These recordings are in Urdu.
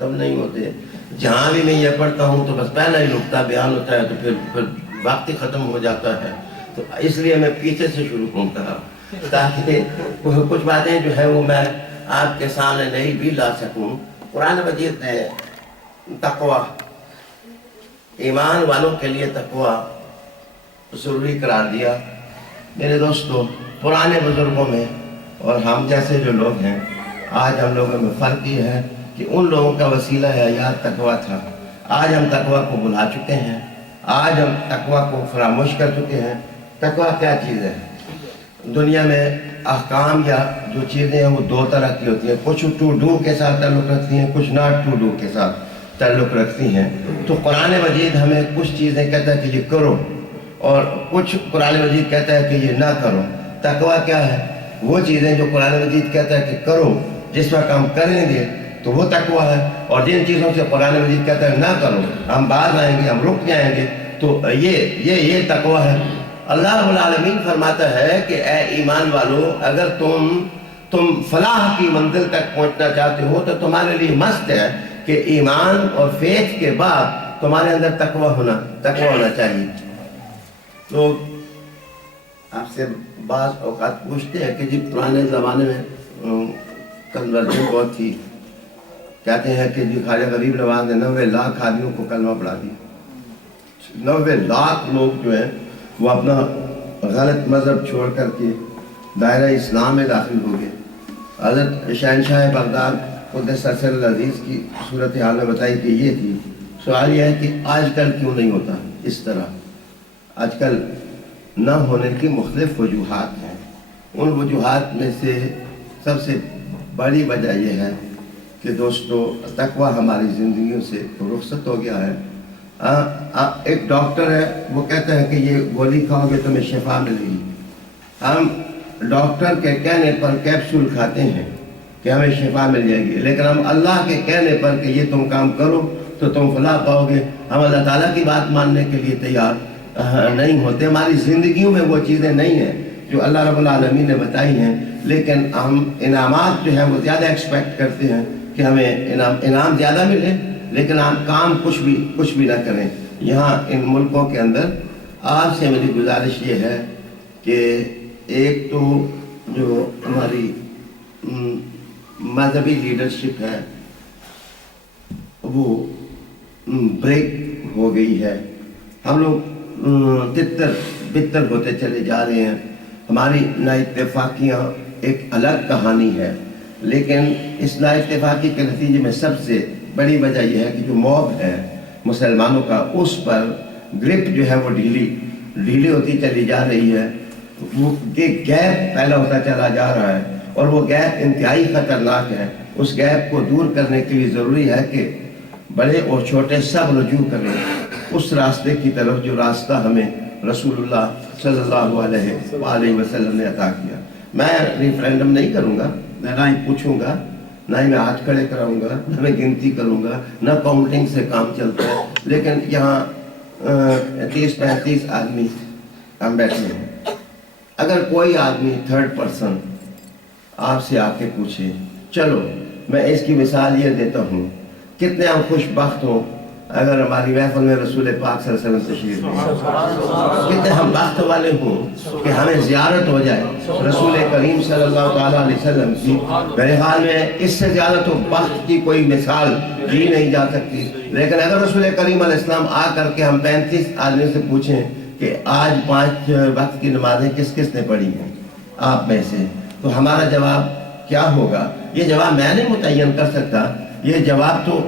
ختم نہیں ہوتے. جہاں بھی میں یہ پڑھتا ہوں تو بس پہلا ہی نقطہ بیان ہوتا ہے تو پھر وقت ہی ختم ہو جاتا ہے. تو اس لیے میں پیچھے سے شروع کرتا تاکہ کچھ باتیں جو ہے وہ میں آپ کے سامنے نہیں بھی لا سکوں. قرآن مجید نے تقوی، ایمان والوں کے لیے تقوی ضروری قرار دیا. میرے دوستو، پرانے بزرگوں میں اور ہم جیسے جو لوگ ہیں، آج ہم لوگوں میں فرق یہ ہے کہ ان لوگوں کا وسیلہ حیات تقوی تھا. آج ہم تقوی کو بھلا چکے ہیں، آج ہم تقوی کو فراموش کر چکے ہیں. تقوی کیا چیز ہے؟ دنیا میں احکام یا جو چیزیں ہیں وہ دو طرح کی ہوتی ہیں. کچھ ٹو ڈو کے ساتھ تعلق رکھتی ہیں، کچھ ناٹ ٹو ڈو کے ساتھ تعلق رکھتی ہیں. تو قرآن مجید ہمیں کچھ چیزیں کہتا ہے کہ یہ کرو، اور کچھ قرآن مجید کہتا ہے کہ یہ نہ کرو. تقوی کیا ہے؟ وہ چیزیں جو قرآن مجید کہتا ہے کہ کرو، جس وقت ہم کریں گے تو وہ تقوی ہے. اور جن چیزوں سے قرآن مجید کہتا ہے نہ کرو، ہم باز آئیں گے، ہم رک جائیں گے، تو یہ تقوی ہے. اللہ رب العالمین فرماتا ہے کہ اے ایمان والو، اگر تم فلاح کی منزل تک پہنچنا چاہتے ہو تو تمہارے لیے مست ہے کہ ایمان اور فیتھ کے بعد تمہارے اندر تقوی ہونا چاہیے. لوگ آپ سے بعض اوقات پوچھتے ہیں کہ جی پرانے زمانے میں کنورجن بہت تھی، کہتے ہیں کہ جی خواجہ غریب نواز نے 90 لاکھ آدمیوں کو کلمہ پڑھا دیا. 90 لاکھ لوگ جو ہیں وہ اپنا غلط مذہب چھوڑ کر کے دائرہ اسلام میں داخل ہو گئے. حضرت شہنشاہ بغداد قدس سر العزیز کی صورتحال میں بتائی کہ یہ تھی. سوال یہ ہے کہ آج کل کیوں نہیں ہوتا اس طرح؟ آج کل نہ ہونے کی مختلف وجوہات ہیں. ان وجوہات میں سے سب سے بڑی وجہ یہ ہے کہ دوستو تقوی ہماری زندگیوں سے رخصت ہو گیا ہے. ایک ڈاکٹر ہے، وہ کہتا ہے کہ یہ گولی کھاؤ گے تمہیں شفا ملے گی. ہم ڈاکٹر کے کہنے پر کیپسول کھاتے ہیں کہ ہمیں شفا مل جائے گی، لیکن ہم اللہ کے کہنے پر کہ یہ تم کام کرو تو تم فلاح پاؤ گے، ہم اللہ تعالیٰ کی بات ماننے کے لیے تیار نہیں ہوتے. ہماری زندگیوں میں وہ چیزیں نہیں ہیں جو اللہ رب العالمین نے بتائی ہیں، لیکن ہم انعامات جو ہیں وہ زیادہ ایکسپیکٹ کرتے ہیں کہ ہمیں انعام زیادہ ملے، لیکن ہم کام کچھ بھی نہ کریں. یہاں ان ملکوں کے اندر آپ سے میری گزارش یہ ہے کہ ایک تو جو ہماری مذہبی لیڈرشپ ہے وہ بریک ہو گئی ہے. ہم لوگ تتر بتر ہوتے چلے جا رہے ہیں. ہماری نا اتفاقیاں ایک الگ کہانی ہے، لیکن اس نا اتفاقی کے نتیجے میں سب سے بڑی وجہ یہ ہے کہ جو موب ہے مسلمانوں کا، اس پر گرپ جو ہے وہ ڈھیلی ہوتی چلی جا رہی ہے. وہ گیپ پیدا ہوتا چلا جا رہا ہے، اور وہ گیپ انتہائی خطرناک ہے. اس گیپ کو دور کرنے کے لیے ضروری ہے کہ بڑے اور چھوٹے سب رجوع کریں اس راستے کی طرف جو راستہ ہمیں رسول اللہ صلی اللہ علیہ وسلم نے عطا کیا. میں ریفرینڈم نہیں کروں گا، میں نہ ہی پوچھوں گا، نہ ہی میں ہاتھ کھڑے کراؤں گا، نہ میں گنتی کروں گا، نہ کاؤنٹنگ سے کام چلتا ہے. لیکن یہاں 30-35 آدمی ہم بیٹھے ہیں. اگر کوئی آدمی تھرڈ پرسن آپ سے آ کے پوچھے، چلو میں اس کی مثال یہ دیتا ہوں، کتنے ہم خوش بخت ہوں اگر ہماری محفل میں رسول پاک صلی اللہ علیہ وسلم تشریف لے. کتنے ہم بخت والے ہوں کہ ہمیں زیارت ہو جائے رسول کریم صلی اللہ تعالیٰ علیہ وسلم کی. میرے حال میں اس سے زیادہ تو بخت کی کوئی مثال دی نہیں جا سکتی. لیکن اگر رسول کریم علیہ السلام آ کر کے ہم 35 آدمی سے پوچھیں کہ آج 5 وقت کی نمازیں کس کس نے پڑھی ہیں آپ میں سے، تو ہمارا جواب کیا ہوگا؟ یہ جواب میں نہیں متعین کر سکتا، یہ جواب تو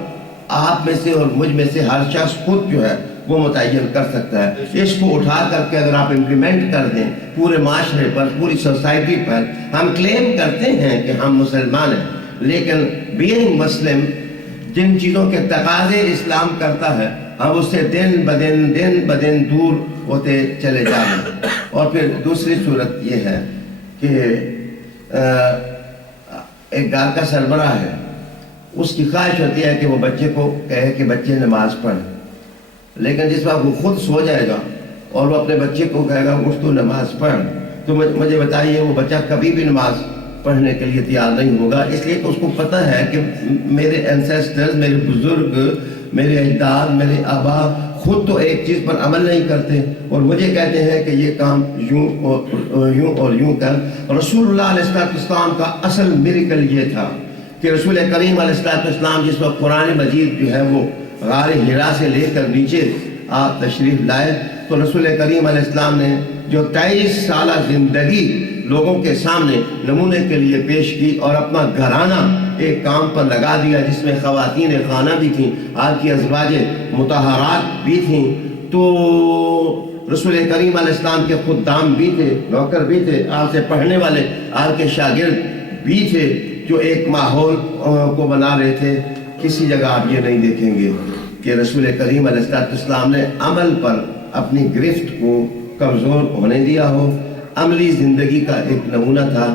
آپ میں سے اور مجھ میں سے ہر شخص خود جو ہے وہ متعین کر سکتا ہے. اس کو اٹھا کر کے اگر آپ امپلیمنٹ کر دیں پورے معاشرے پر، پوری سوسائٹی پر، ہم کلیم کرتے ہیں کہ ہم مسلمان ہیں، لیکن بینگ مسلم جن چیزوں کے تقاضے اسلام کرتا ہے ہم اس سے دن بدن دور ہوتے چلے جا رہے ہیں. اور پھر دوسری صورت یہ ہے کہ ایک گھر کا سربراہ ہے، اس کی خواہش ہوتی ہے کہ وہ بچے کو کہے کہ بچے نماز پڑھ، لیکن جس وقت وہ خود سو جائے گا اور وہ اپنے بچے کو کہے گا اٹھ تو نماز پڑھ، تو مجھے بتائیے وہ بچہ کبھی بھی نماز پڑھنے کے لیے تیار نہیں ہوگا، اس لیے کہ اس کو پتہ ہے کہ میرے اینسیسٹرز، میرے بزرگ، میرے اجداد، میرے آبا خود تو ایک چیز پر عمل نہیں کرتے اور مجھے کہتے ہیں کہ یہ کام یوں اور یوں کر۔ رسول اللہ علیہ السلام کا اصل میریکل یہ تھا کہ رسول کریم علیہ السلام جس وقت قرآن مجید جو ہے وہ غار حرا سے لے کر نیچے آپ تشریف لائے، تو رسول کریم علیہ السلام نے جو 23 سالہ زندگی لوگوں کے سامنے نمونے کے لیے پیش کی اور اپنا گھرانہ ایک کام پر لگا دیا جس میں خواتین خانہ بھی تھیں، آپ کی ازواج مطہرات بھی تھیں، تو رسول کریم علیہ السلام کے خدام بھی تھے، نوکر بھی تھے، آپ سے پڑھنے والے آپ کے شاگرد بھی تھے جو ایک ماحول کو بنا رہے تھے۔ کسی جگہ آپ یہ نہیں دیکھیں گے کہ رسول کریم علیہ السلام نے عمل پر اپنی گرفت کو کمزور ہونے دیا ہو۔ عملی زندگی کا ایک نمونہ تھا۔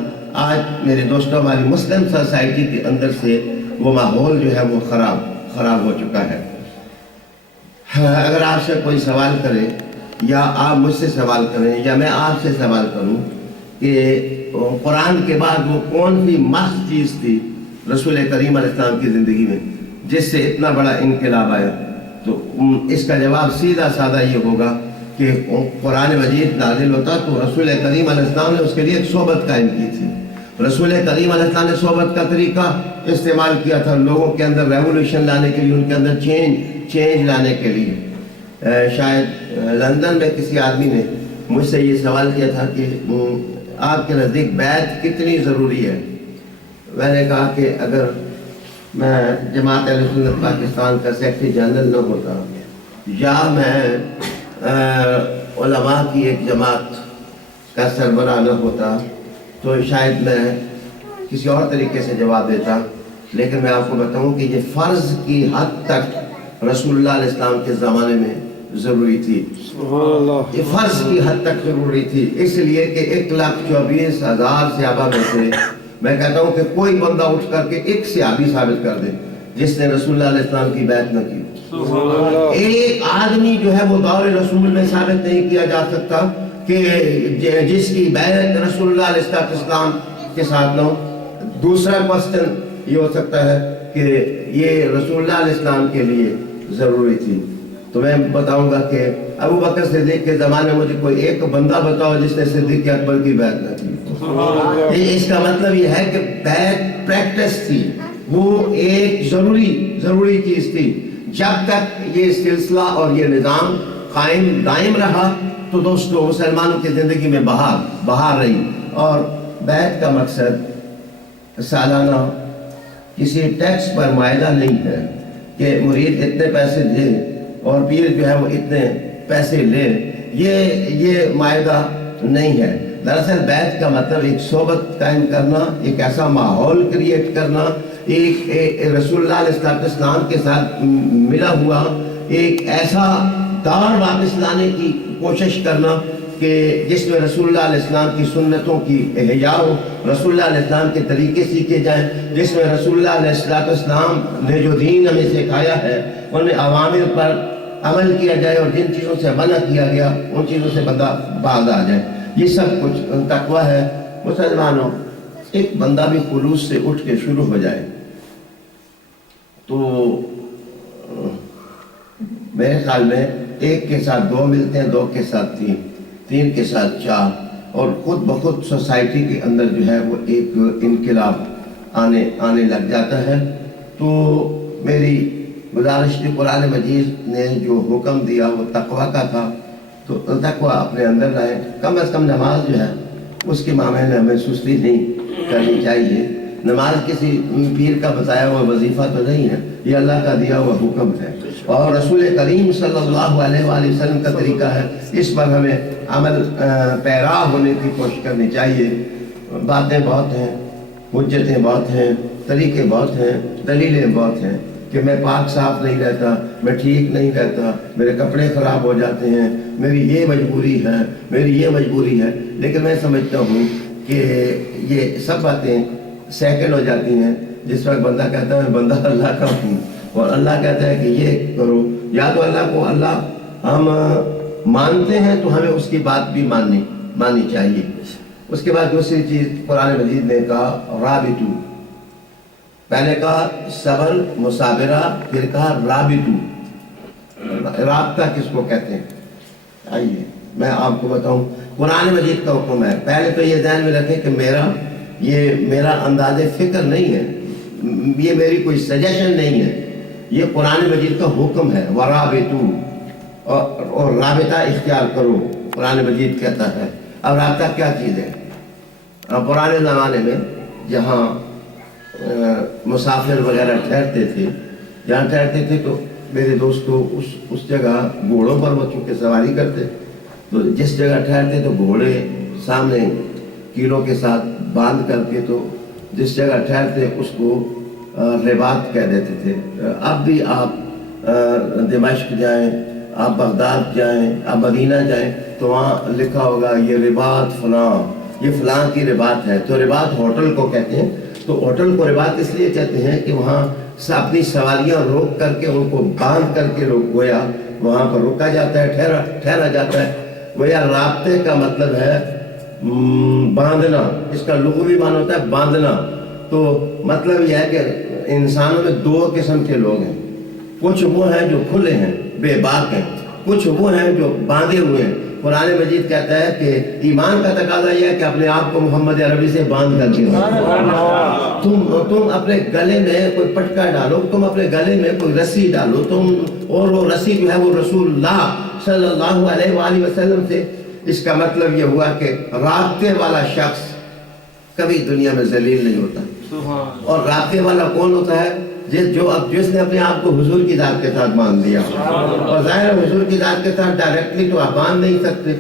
آج میرے دوستوں ہماری مسلم سوسائٹی کے اندر سے وہ ماحول جو ہے وہ خراب ہو چکا ہے۔ اگر آپ سے کوئی سوال کرے یا آپ مجھ سے سوال کریں یا میں آپ سے سوال کروں کہ قرآن کے بعد وہ کون سی محض چیز تھی رسول کریم علیہ السلام کی زندگی میں جس سے اتنا بڑا انقلاب آیا، تو اس کا جواب سیدھا سادہ یہ ہوگا کہ قرآن مجید نازل ہوتا تو رسول کریم علیہ السلام نے اس کے لیے ایک صحبت قائم کی تھی۔ رسول کریم علیہ السلام نے صحبت کا طریقہ استعمال کیا تھا لوگوں کے اندر ریولوشن لانے کے لیے، ان کے اندر چینج لانے کے لیے۔ شاید لندن میں کسی آدمی نے مجھ سے یہ سوال کیا تھا کہ آپ کے نزدیک بیعت کتنی ضروری ہے؟ میں نے کہا کہ اگر میں جماعت اہل سنت پاکستان کا سیکرٹری جنرل نہ ہوتا یا میں علماء کی ایک جماعت کا سربراہ نہ ہوتا تو شاید میں کسی اور طریقے سے جواب دیتا، لیکن میں آپ کو بتاؤں کہ یہ فرض کی حد تک رسول اللہ علیہ السلام کے زمانے میں ضروری تھی، یہ فرض کی حد تک ضروری تھی، اس لیے کہ 1,24,000 صحابہ میں سے میں کہتا ہوں کہ کوئی بندہ اٹھ کر کے ایک صحابی ثابت کر دے جس نے رسول اللہ علیہ السلام کی بیعت نہ کی۔ ایک آدمی جو ہے وہ دور رسول میں ثابت نہیں کیا جا سکتا کہ جس کی بیعت رسول اللہ علیہ السلام کے ساتھ نہ ہو۔ دوسرا کوسچن یہ ہو سکتا ہے کہ یہ رسول اللہ علیہ السلام کے لیے ضروری تھی، تو میں بتاؤں گا کہ ابو بکر صدیق کے زمانے میں مجھے کوئی ایک بندہ بتاؤ جس نے صدیق اکبر کی بیعت نہ کی۔ اس کا مطلب یہ ہے کہ بیعت پریکٹس تھی، وہ ایک ضروری چیز تھی۔ جب تک یہ سلسلہ اور یہ نظام دائم رہا تو دوستو مسلمانوں کی زندگی میں بہار رہی، اور بیعت کا مقصد سالانہ کسی ٹیکس پر معاہدہ نہیں ہے کہ مرید اتنے پیسے دے اور پیر جو ہے وہ اتنے پیسے لے، یہ معاہدہ نہیں ہے۔ دراصل بیعت کا مطلب ایک صحبت قائم کرنا، ایک ایسا ماحول کریٹ کرنا، ایک رسول اللہ علیہ السلام کے ساتھ ملا ہوا ایک ایسا دور واپس لانے کی کوشش کرنا کہ جس میں رسول اللہ علیہ السلام کی سنتوں کی احیاء ہو، رسول اللہ علیہ السلام کے طریقے سیکھے جائیں، جس میں رسول اللہ علیہ السلام نے جو دین ہمیں سکھایا ہے ان اوامر پر عمل کیا جائے اور جن چیزوں سے منع کیا گیا ان چیزوں سے بندہ باز آ جائے۔ یہ سب کچھ تقویٰ ہے۔ مسلمانوں، ایک بندہ بھی خلوص سے اٹھ کے شروع ہو جائے تو میرے خیال میں ایک کے ساتھ دو ملتے ہیں، دو کے ساتھ تین، تین کے ساتھ چار، اور خود بخود سوسائٹی کے اندر جو ہے وہ ایک انقلاب آنے لگ جاتا ہے۔ تو میری گزارش تھی، قرآن مجید نے جو حکم دیا وہ تقویٰ کا تھا، تو تقویٰ اپنے اندر لائیں۔ کم از کم نماز جو ہے اس کے معاملے میں ہمیں سستی نہیں کرنی چاہیے۔ نماز کسی پیر کا بتایا ہوا وظیفہ تو نہیں ہے، یہ اللہ کا دیا ہوا حکم ہے، اور رسول کریم صلی اللہ علیہ وآلہ وسلم کا طریقہ ہے، اس پر ہمیں عمل پیرا ہونے کی کوشش کرنی چاہیے۔ باتیں بہت ہیں، حجتیں بہت ہیں، طریقے بہت ہیں، دلیلیں بہت ہیں کہ میں پاک صاف نہیں رہتا، میں ٹھیک نہیں رہتا، میرے کپڑے خراب ہو جاتے ہیں، میری یہ مجبوری ہے، میری یہ مجبوری ہے، لیکن میں سمجھتا ہوں کہ یہ سب باتیں سیکنڈ ہو جاتی ہیں جس وقت بندہ کہتا ہے بندہ اللہ کا ہوں، اور اللہ کہتا ہے کہ یہ کرو۔ یا تو اللہ کو ہم مانتے ہیں تو ہمیں اس کی بات بھی ماننی چاہیے، اس کے بعد دوسری چیز قرآن مجید نے کہا رابطو، پہلے کہا صبر مصابرہ، پھر کہا رابطو۔ رابطہ کس کو کہتے ہیں؟ آئیے میں آپ کو بتاؤں، قرآن مجید کا حکم ہے۔ پہلے تو یہ ذہن میں رکھیں کہ میرا انداز فکر نہیں ہے، یہ میری کوئی سجیشن نہیں ہے، یہ قرآن مجید کا حکم ہے۔ ورابطو، اور رابطہ اختیار کرو، قرآن مجید کہتا ہے۔ اب رابطہ کیا چیز ہے؟ پرانے زمانے میں جہاں مسافر وغیرہ ٹھہرتے تھے تو میرے دوستوں اس جگہ گھوڑوں پر وہ چونکہ سواری کرتے، تو جس جگہ ٹھہرتے تو گھوڑے سامنے کیلوں کے ساتھ باندھ کر کے تو جس جگہ ٹھہرتے اس کو رباط کہہ دیتے تھے۔ اب بھی آپ دمشق جائیں، آپ بغداد جائیں، آپ مدینہ جائیں تو وہاں لکھا ہوگا یہ رباط فلاں، یہ فلاں کی رباط ہے۔ تو رباط ہوٹل کو کہتے ہیں۔ تو ہوٹل کو رباط اس لیے کہتے ہیں کہ وہاں سے اپنی سواریاں روک کر کے ان کو باندھ کر کے لوگ گویا وہاں پر رکا جاتا ہے، ٹھہرا جاتا ہے۔ گویا رابطے کا مطلب ہے باندھنا، اس کا لغوی معنی ہوتا ہے باندھنا۔ تو مطلب یہ ہے کہ انسانوں میں دو قسم کے لوگ ہیں، کچھ وہ ہیں جو کھلے ہیں، بے باک ہیں، کچھ وہ ہیں جو باندھے ہوئے ہیں۔ قرآن مجید کہتا ہے کہ ایمان کا تقاضا یہ ہے کہ اپنے آپ کو محمد عربی سے باندھ کر کے تم اپنے گلے میں کوئی پٹکا ڈالو، تم اپنے گلے میں کوئی رسی ڈالو، اور وہ رسی جو ہے وہ رسول اللہ صلی اللہ علیہ وآلہ وسلم سے۔ اس کا مطلب یہ ہوا کہ رابطے والا شخص کبھی دنیا میں ذلیل نہیں ہوتا۔ اور رابطے والا کون ہوتا ہے؟ جس نے اپنے آپ کو حضور کی ذات کے ساتھ باندھ دیا۔ اور ظاہر ہے حضور کی ذات کے ساتھ ڈائریکٹلی تو آپ باندھ نہیں سکتے،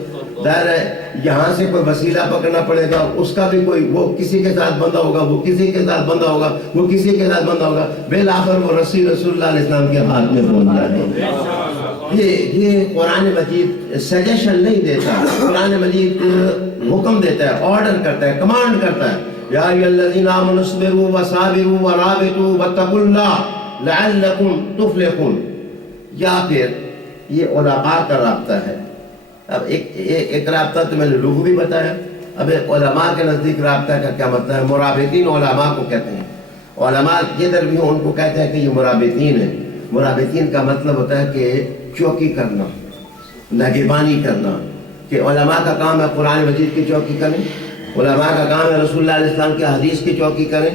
ظاہر ہے یہاں سے کوئی وسیلہ پکڑنا پڑے گا، اس کا بھی کوئی، وہ کسی کے ساتھ بندھا ہوگا، وہ کسی کے ساتھ بندھا ہوگا، وہ کسی کے ساتھ بندھا ہوگا، بالآخر وہ رسی رسول اللہ علیہ السلام کے ہاتھ میں پہنچ جائے۔ یہ قرآن مجید سجیشن نہیں دیتا، قرآن مجید حکم دیتا ہے، آرڈر کرتا ہے، کمانڈ کرتا ہے۔ یا ایھا الذین آمنوا اصبروا وصابروا ورابطوا واتقوا اللہ لعلکم تفلحون۔ یا پھر یہ علماء کا رابطہ ہے۔ اب ایک رابطہ تو میں نے لغوی بتایا، اب علماء کے نزدیک رابطہ کا کیا مطلب ہے؟ مرابطین علماء کو کہتے ہیں۔ علماء جدھر بھی ان کو کہتے ہیں کہ یہ مرابطین ہیں۔ مرابطین کا مطلب ہوتا ہے کہ چوکی کرنا، نگہبانی کرنا، کہ علماء کا کام ہے قرآن مجید کی چوکی کریں، علماء کا کام ہے رسول اللہ علیہ السلام کے حدیث کی چوکی کریں،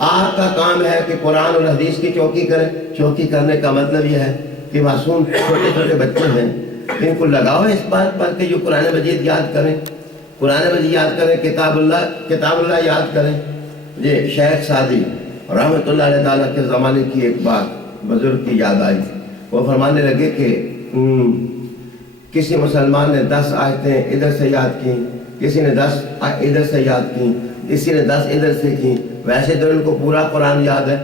آپ کا کام ہے کہ قرآن اور حدیث کی چوکی کریں۔ چوکی کرنے کا مطلب یہ ہے کہ معصوم چھوٹے چھوٹے بچے ہیں، ان کو لگاؤ اس بات پر کہ جو قرآن مجید یاد کریں، قرآن مجید یاد کریں، کتاب اللہ یاد کریں۔ یہ شیخ سعدی رحمۃ اللہ علیہ تعالیٰ کے زمانے کی ایک بات بزرگ کی یاد آئی۔ وہ فرمانے لگے کہ کسی مسلمان نے 10 آیتیں ادھر سے یاد کی، کسی نے 10 ادھر سے یاد کی، کسی نے 10 ادھر سے کی۔ ویسے تو ان کو پورا قرآن یاد ہے،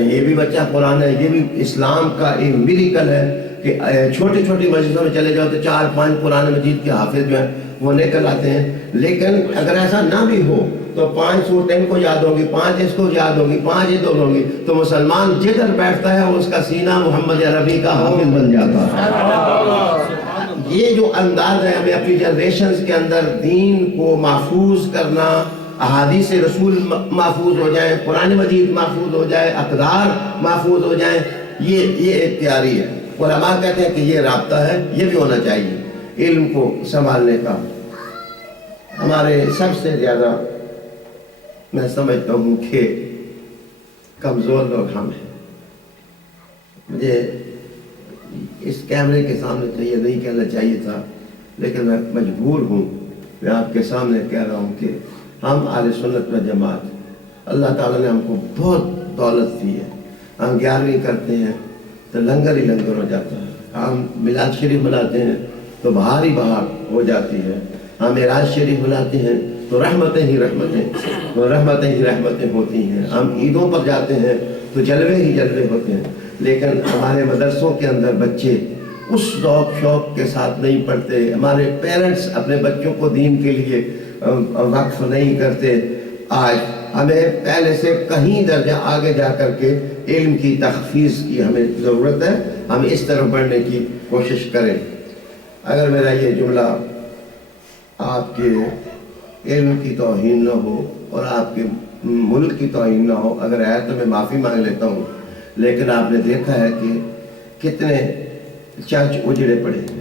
یہ بھی بچہ قرآن ہے، یہ بھی اسلام کا ایک میریکل ہے کہ چھوٹی چھوٹی مجلسوں میں چلے جاؤ تو 4-5 قرآن مجید کے حافظ جو ہیں وہ نکل آتے ہیں۔ لیکن اگر ایسا نہ بھی ہو تو 5 صورتیں ان کو یاد ہوگی، 5 اس کو یاد ہوگی، 5 ادھر ہوگی، تو مسلمان جدھر بیٹھتا ہے اس کا سینہ محمد عربی کا حافظ بن جاتا ہے۔ یہ جو انداز ہے ہمیں اپنی جنریشنز کے اندر دین کو محفوظ کرنا، احادیث رسول محفوظ ہو جائیں، قرآن مجید محفوظ ہو جائے، اقدار محفوظ ہو جائیں، یہ ایک تیاری ہے۔ علماء کہتے ہیں کہ یہ رابطہ ہے، یہ بھی ہونا چاہیے علم کو سنبھالنے کا۔ ہمارے سب سے زیادہ میں سمجھتا ہوں کہ کمزور لوگ ہم ہیں۔ مجھے اس کیمرے کے سامنے تو یہ نہیں کہنا چاہیے تھا، لیکن میں مجبور ہوں، میں آپ کے سامنے کہہ رہا ہوں کہ ہم اہل سنت و جماعت، اللہ تعالیٰ نے ہم کو بہت دولت دی ہے۔ ہم 11ویں کرتے ہیں تو لنگر ہی لنگر ہو جاتا ہے، ہم میلاد شریف مناتے ہیں تو بہار ہی بہار ہو جاتی ہے، ہم معراج شریف مناتے ہیں تو رحمتیں ہی رحمتیں ہوتی ہیں، ہم عیدوں پر جاتے ہیں تو جلوے ہی جلوے ہوتے ہیں۔ لیکن ہمارے مدرسوں کے اندر بچے اس ذوق شوق کے ساتھ نہیں پڑھتے، ہمارے پیرنٹس اپنے بچوں کو دین کے لیے وقف نہیں کرتے۔ آج ہمیں پہلے سے کہیں درجہ آگے جا کر کے علم کی تحفیظ کی ہمیں ضرورت ہے، ہم اس طرح بڑھنے کی کوشش کریں۔ اگر میرا یہ جملہ آپ کے علم کی توہین نہ ہو اور آپ کے ملک کی توہین نہ ہو، اگر ہے تو میں معافی مانگ لیتا ہوں، لیکن آپ نے دیکھا ہے کہ کتنے چرچ اجڑے پڑے ہیں،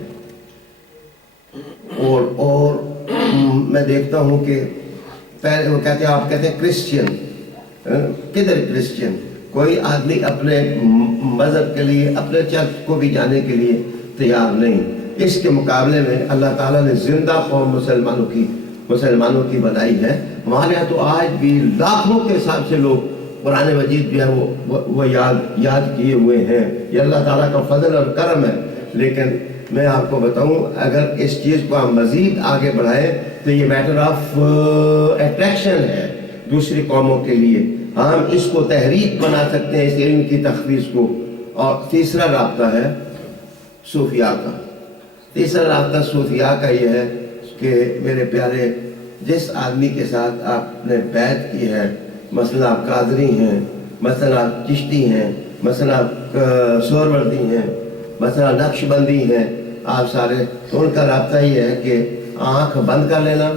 اور میں دیکھتا ہوں کہ پہلے وہ کہتے ہیں، آپ کہتے ہیں کرسچین، کدھر کرسچین؟ کوئی آدمی اپنے مذہب کے لیے، اپنے چرچ کو بھی جانے کے لیے تیار نہیں۔ اس کے مقابلے میں اللہ تعالیٰ نے زندہ قوم مسلمانوں کی بنائی ہے۔ ہمارے یہاں تو آج بھی لاکھوں کے حساب سے لوگ قرآن مجید جو ہے وہ یاد کیے ہوئے ہیں۔ یہ اللہ تعالیٰ کا فضل اور کرم ہے۔ لیکن میں آپ کو بتاؤں، اگر اس چیز کو ہم مزید آگے بڑھائیں تو یہ میٹر آف اٹریکشن ہے دوسری قوموں کے لیے۔ ہم اس کو تحریک بنا سکتے ہیں، اس علم کی تخفیض کو۔ اور تیسرا رابطہ ہے صوفیاء کا۔ تیسرا رابطہ صوفیاء کا یہ ہے کہ میرے پیارے، جس آدمی کے ساتھ آپ نے بیعت کی ہے، مثلا آپ قادری ہیں، مثلا آپ چشتی ہیں، مثلا آپ سہروردی ہیں، مثلا نقش بندی ہیں، آپ سارے، تو ان کا رابطہ یہ ہے کہ آنکھ بند کر لینا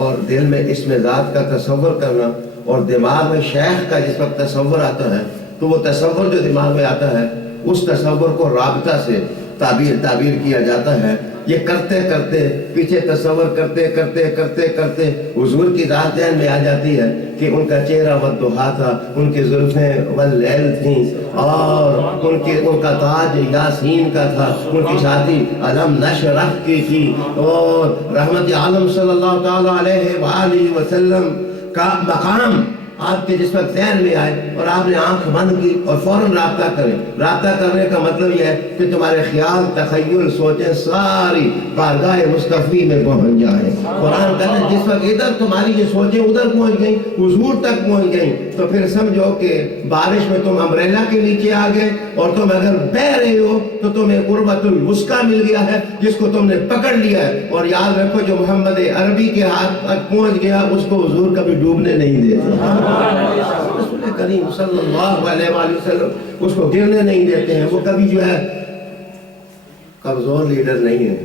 اور دل میں اسم ذات کا تصور کرنا، اور دماغ میں شیخ کا جس وقت تصور آتا ہے تو وہ تصور جو دماغ میں آتا ہے اس تصور کو رابطہ سے تعبیر کیا جاتا ہے۔ یہ کرتے کرتے، پیچھے تصور کرتے کرتے کرتے کرتے حضور کی ذات ذہن میں آ جاتی ہے کہ ان کا چہرہ والضحیٰ تھا، ان کی زلفیں واللیل تھیں، اور ان کا تاج یاسین کا تھا، ان کی شادی علم نشرح کی تھی، اور رحمت عالم صلی اللہ تعالیٰ علیہ وآلہ وسلم کا مقام آپ کے جس وقت ذہن میں آئے اور آپ نے آنکھ بند کی اور فوراً رابطہ کریں۔ رابطہ کرنے کا مطلب یہ ہے کہ تمہارے خیال، تخیل، سوچیں ساری بارگاہ مصطفی میں پہنچ جائیں۔ قرآن کہتے ہیں جس وقت ادھر تمہاری یہ سوچیں ادھر پہنچ گئیں، حضور تک پہنچ گئیں، تو پھر سمجھو کہ بارش میں تم امبریلا کے نیچے آ گئے، اور تم اگر بہ رہے ہو تو تمہیں قربت الوسقیٰ مل گیا ہے جس کو تم نے پکڑ لیا ہے۔ اور یاد رکھو، جو محمد عربی کے ہاتھ تک پہنچ گیا اس کو حضور کبھی ڈوبنے نہیں دیتے۔ رسول کریم صلی اللہ علیہ وآلہ وسلم اس کو گرنے نہیں دیتے ہیں۔ وہ کبھی جو ہے کمزور لیڈر نہیں ہے۔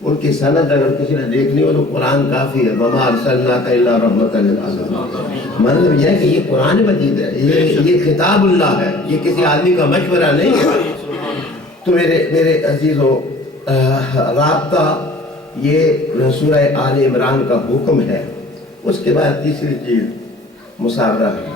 ان کی سند اگر کسی نے دیکھنی ہو تو قرآن کافی ہے، وَمَا أَرْسَلْنَاكَ إِلَّا رَحْمَةً لِلْعَالَمِينَ۔ مطلب یہ ہے کہ یہ قرآن مجید ہے، یہ خطاب اللہ ہے، یہ کسی آدمی کا مشورہ نہیں ہے۔ تو میرے عزیزو، رابطہ یہ سورہ آل عمران کا حکم ہے۔ اس کے بعد تیسری چیز مصابرہ ہے۔